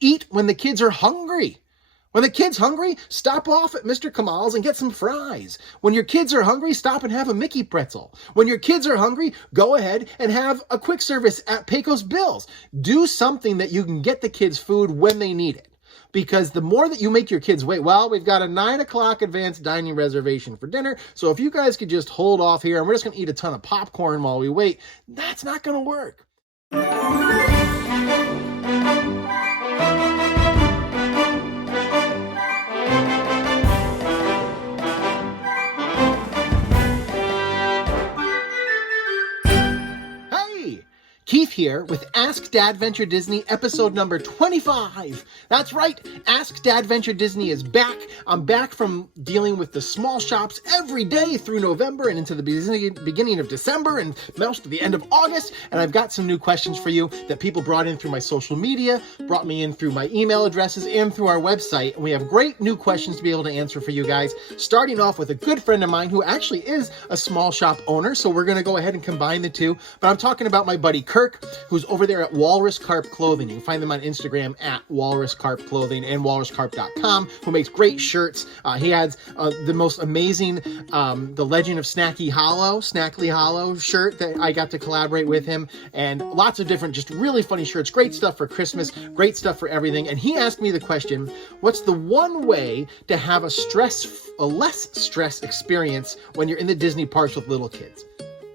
Eat when the kids are hungry. When the kid's hungry, stop off at Mr. Kamal's and get some fries. When your kids are hungry, stop and have a Mickey pretzel. When your kids are hungry, go ahead and have a quick service at Pecos Bill's. Do something that you can get the kids food when they need it. Because the more that you make your kids wait, well, we've got a 9 o'clock advanced dining reservation for dinner, so if you guys could just hold off here and we're just going to eat a ton of popcorn while we wait, that's not going to work. Keith here with Ask DADventure Disney episode number 25. That's right, Ask DADventure Disney is back. I'm back from dealing with the small shops every day through November and into the beginning of December and most of the end of August. And I've got some new questions for you that people brought in through my social media, brought me in through my email addresses and through our website. And we have great new questions to be able to answer for you guys, starting off with a good friend of mine who actually is a small shop owner. So we're going to go ahead and combine the two. But I'm talking about my buddy Kirk, who's over there at Walrus Carp Clothing. You can find them on Instagram at Walrus Carp Clothing and walruscarp.com, who makes great shirts. He has the most amazing The Legend of Snackly Hollow shirt that I got to collaborate with him, and lots of different just really funny shirts. Great stuff for Christmas, great stuff for everything. And he asked me the question, what's the one way to have a less stress experience when you're in the Disney parks with little kids?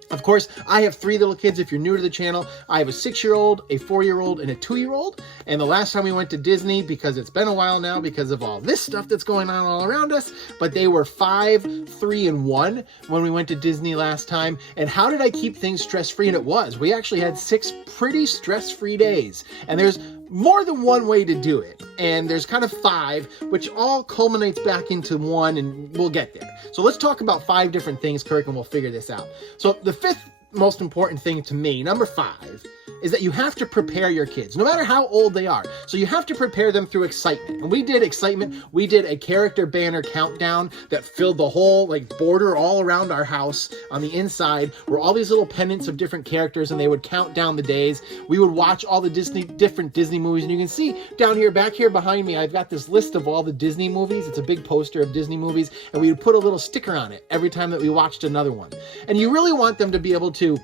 Of course, I have 3 little kids. If you're new to the channel, I have a 6-year-old, a 4-year-old, and a 2-year-old. And the last time we went to Disney, because it's been a while now because of all this stuff that's going on all around us, but they were 5, 3, and 1 when we went to Disney last time. And how did I keep things stress-free? And it was. We actually had 6 pretty stress-free days. And there's more than one way to do it. And there's kind of 5, which all culminates back into 1, and we'll get there. So let's talk about 5 different things, Kirk, and we'll figure this out. So the 5th most important thing to me, number 5, is that you have to prepare your kids, no matter how old they are. So you have to prepare them through excitement. And we did excitement. We did a character banner countdown that filled the whole border all around our house. On the inside were all these little pennants of different characters, and they would count down the days. We would watch all the different Disney movies, and you can see down here, back here behind me, I've got this list of all the Disney movies. It's a big poster of Disney movies, and we would put a little sticker on it every time that we watched another one. And you really want them to be able to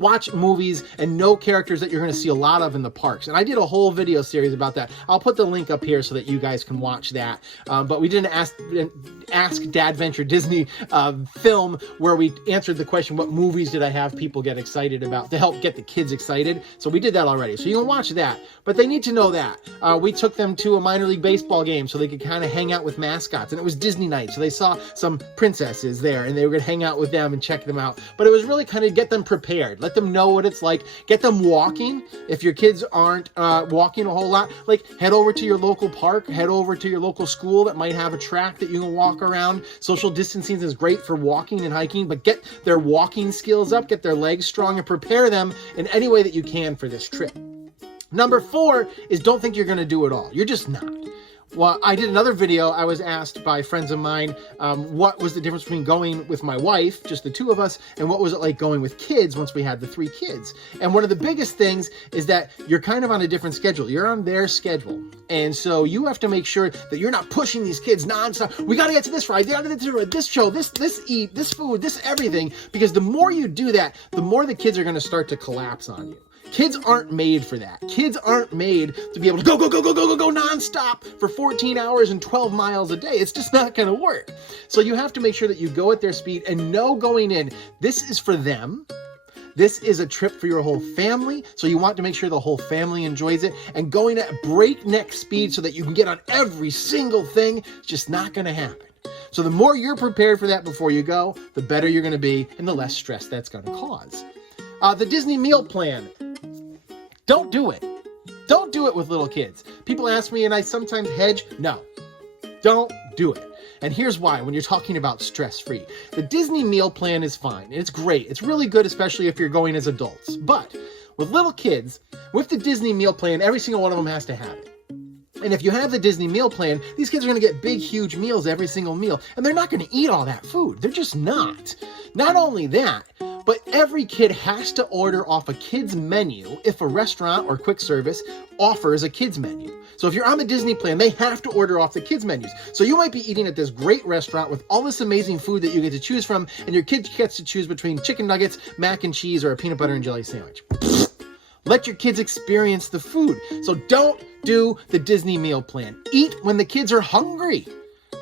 watch movies and know characters that you're going to see a lot of in the parks. And I did a whole video series about that. I'll put the link up here so that you guys can watch that. But we did an Ask DADventure Disney film where we answered the question, what movies did I have people get excited about to help get the kids excited? So we did that already. So you can watch that. But they need to know that. We took them to a minor league baseball game so they could kind of hang out with mascots. And it was Disney night. So they saw some princesses there and they were going to hang out with them and check them out. But it was really kind of get them prepared. Let them know what it's like. Get them walking. If your kids aren't walking a whole lot, head over to your local park, head over to your local school that might have a track that you can walk around. Social distancing is great for walking and hiking, but get their walking skills up, get their legs strong, and prepare them in any way that you can for this trip. Number 4 is don't think you're going to do it all. You're just not. Well, I did another video. I was asked by friends of mine what was the difference between going with my wife, just the 2 of us, and what was it like going with kids once we had the 3 kids. And one of the biggest things is that you're kind of on a different schedule. You're on their schedule. And so you have to make sure that you're not pushing these kids nonstop. We got to get to this ride, this show, this eat, this food, this everything. Because the more you do that, the more the kids are going to start to collapse on you. Kids aren't made for that. Kids aren't made to be able to go nonstop for 14 hours and 12 miles a day. It's just not going to work. So you have to make sure that you go at their speed and know going in, this is for them. This is a trip for your whole family. So you want to make sure the whole family enjoys it, and going at breakneck speed so that you can get on every single thing. It's just not going to happen. So the more you're prepared for that before you go, the better you're going to be and the less stress that's going to cause. The Disney meal plan. Don't do it. Don't do it with little kids. People ask me and I sometimes hedge. No, don't do it. And here's why when you're talking about stress-free. The Disney meal plan is fine. It's great. It's really good, especially if you're going as adults. But with little kids, with the Disney meal plan, every single one of them has to have it. And if you have the Disney meal plan, these kids are going to get big, huge meals every single meal. And they're not going to eat all that food. They're just not. Not only that, But every kid has to order off a kid's menu if a restaurant or quick service offers a kid's menu. So if you're on the Disney plan, they have to order off the kids' menus. So you might be eating at this great restaurant with all this amazing food that you get to choose from, and your kid gets to choose between chicken nuggets, mac and cheese, or a peanut butter and jelly sandwich. Let your kids experience the food. So don't do the Disney meal plan. Eat when the kids are hungry.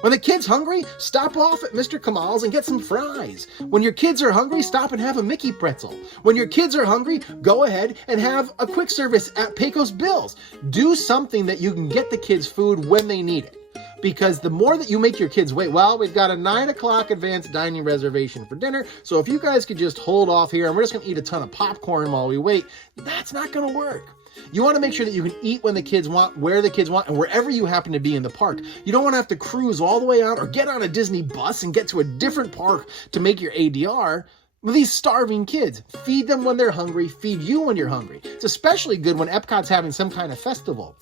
When the kid's hungry, stop off at Mr. Kamal's and get some fries. When your kids are hungry, stop and have a Mickey pretzel. When your kids are hungry, go ahead and have a quick service at Pecos Bill's. Do something that you can get the kids food when they need it. Because the more that you make your kids wait, well, we've got a 9 o'clock advanced dining reservation for dinner, so if you guys could just hold off here and we're just going to eat a ton of popcorn while we wait, that's not going to work. You want to make sure that you can eat when the kids want, where the kids want, and wherever you happen to be in the park. You don't want to have to cruise all the way out or get on a Disney bus and get to a different park to make your ADR with these starving kids. Feed them when they're hungry. Feed you when you're hungry. It's especially good when Epcot's having some kind of festival.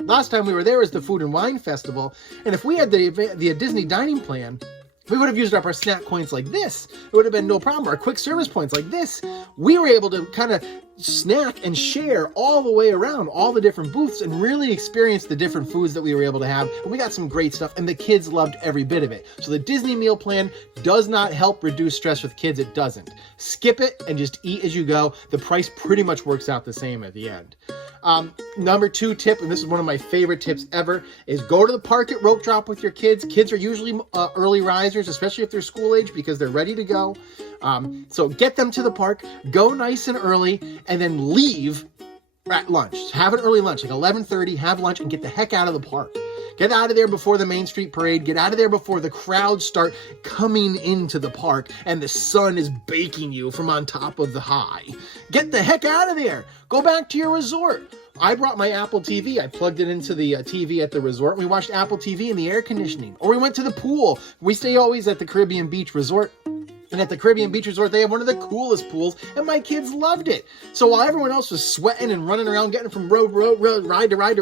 Last time we were there was the Food and Wine Festival, and if we had the Disney dining plan, we would have used up our snack coins like this. It would have been no problem. Our quick service points like this. We were able to kind of snack and share all the way around all the different booths and really experience the different foods that we were able to have. And we got some great stuff, and the kids loved every bit of it. So the Disney meal plan does not help reduce stress with kids. It doesn't. Skip it and just eat as you go. The price pretty much works out the same at the end. Number 2 tip, and this is one of my favorite tips ever, is go to the park at rope drop with your kids. Kids are usually early risers, especially if they're school age, because they're ready to go. So get them to the park, go nice and early, and then leave at lunch. Have an early lunch, like 11:30, have lunch, and get the heck out of the park. Get out of there before the Main Street Parade. Get out of there before the crowds start coming into the park and the sun is baking you from on top of the high. Get the heck out of there. Go back to your resort. I brought my Apple TV. I plugged it into the TV at the resort. And we watched Apple TV in the air conditioning. Or we went to the pool. We stay always at the Caribbean Beach Resort. And at the Caribbean Beach Resort, they have one of the coolest pools, and my kids loved it. So while everyone else was sweating and running around, getting from road, ride to ride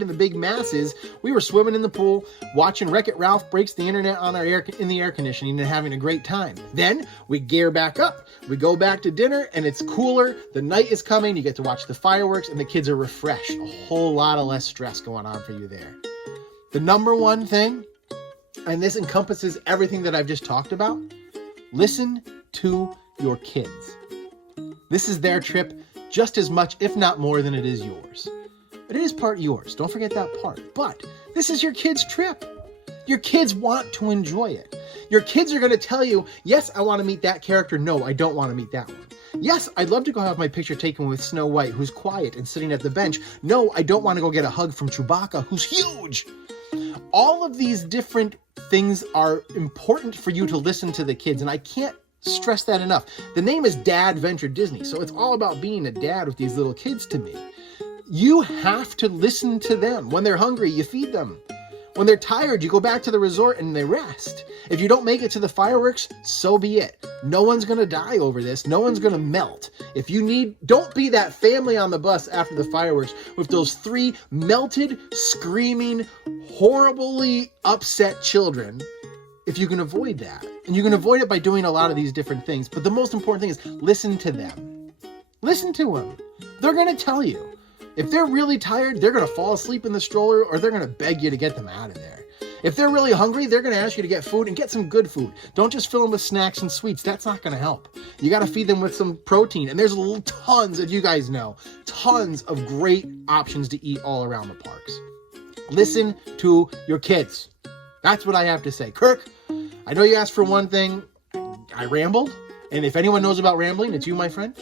in the big masses, we were swimming in the pool, watching Wreck-It Ralph breaks the internet on in the air conditioning and having a great time. Then we gear back up. We go back to dinner, and it's cooler. The night is coming. You get to watch the fireworks, and the kids are refreshed. A whole lot of less stress going on for you there. The number one thing, and this encompasses everything that I've just talked about, listen to your kids. This is their trip just as much, if not more, than it is yours. It is part yours. Don't forget that part. But this is your kids' trip. Your kids want to enjoy it. Your kids are going to tell you, yes, I want to meet that character. No, I don't want to meet that one. Yes, I'd love to go have my picture taken with Snow White, who's quiet and sitting at the bench. No, I don't want to go get a hug from Chewbacca, who's huge. All of these different things are important for you to listen to the kids, and I can't stress that enough. The name is DADventure Disney, so it's all about being a dad with these little kids to me. You have to listen to them. When they're hungry, you feed them. When they're tired, you go back to the resort and they rest. If you don't make it to the fireworks, so be it. No one's going to die over this. No one's going to melt. If you need, don't be that family on the bus after the fireworks with those 3 melted, screaming, horribly upset children. If you can avoid that. And you can avoid it by doing a lot of these different things. But the most important thing is listen to them. Listen to them. They're going to tell you. If they're really tired, they're going to fall asleep in the stroller, or they're going to beg you to get them out of there. If they're really hungry, they're going to ask you to get food, and get some good food. Don't just fill them with snacks and sweets. That's not going to help. You got to feed them with some protein. And there's tons, as you guys know, tons of great options to eat all around the parks. Listen to your kids. That's what I have to say. Kirk, I know you asked for one thing. I rambled. And if anyone knows about rambling, it's you, my friend.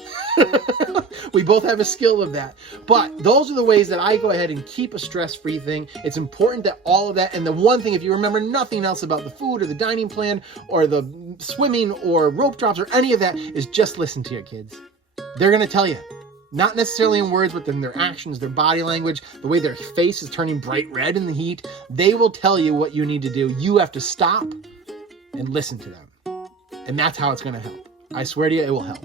We both have a skill of that. But those are the ways that I go ahead and keep a stress-free thing. It's important that all of that, and the one thing, if you remember nothing else about the food or the dining plan or the swimming or rope drops or any of that, is just listen to your kids. They're going to tell you. Not necessarily in words, but in their actions, their body language, the way their face is turning bright red in the heat. They will tell you what you need to do. You have to stop and listen to them. And that's how it's going to help. I swear to you, it will help.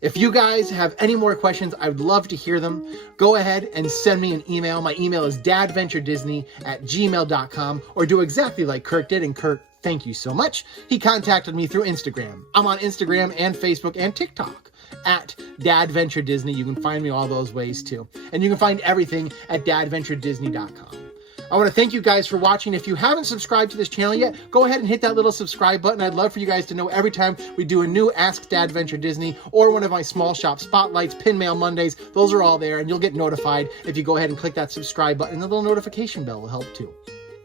If you guys have any more questions, I would love to hear them. Go ahead and send me an email. My email is dadventuredisney@gmail.com, or do exactly like Kirk did. And Kirk, Thank you so much. He contacted me through Instagram. I'm on Instagram and Facebook and TikTok at DADventureDisney. You can find me all those ways too. And you can find everything at DADventureDisney.com. I want to thank you guys for watching. If you haven't subscribed to this channel yet, go ahead and hit that little subscribe button. I'd love for you guys to know every time we do a new Ask DADventure Disney or one of my small shop spotlights, Pin Mail Mondays. Those are all there, and you'll get notified if you go ahead and click that subscribe button. And the little notification bell will help too.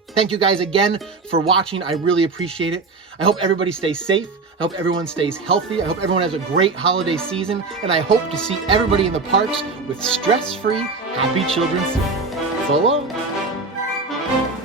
Thank you guys again for watching. I really appreciate it. I hope everybody stays safe. I hope everyone stays healthy. I hope everyone has a great holiday season. And I hope to see everybody in the parks with stress-free, happy children soon. So long.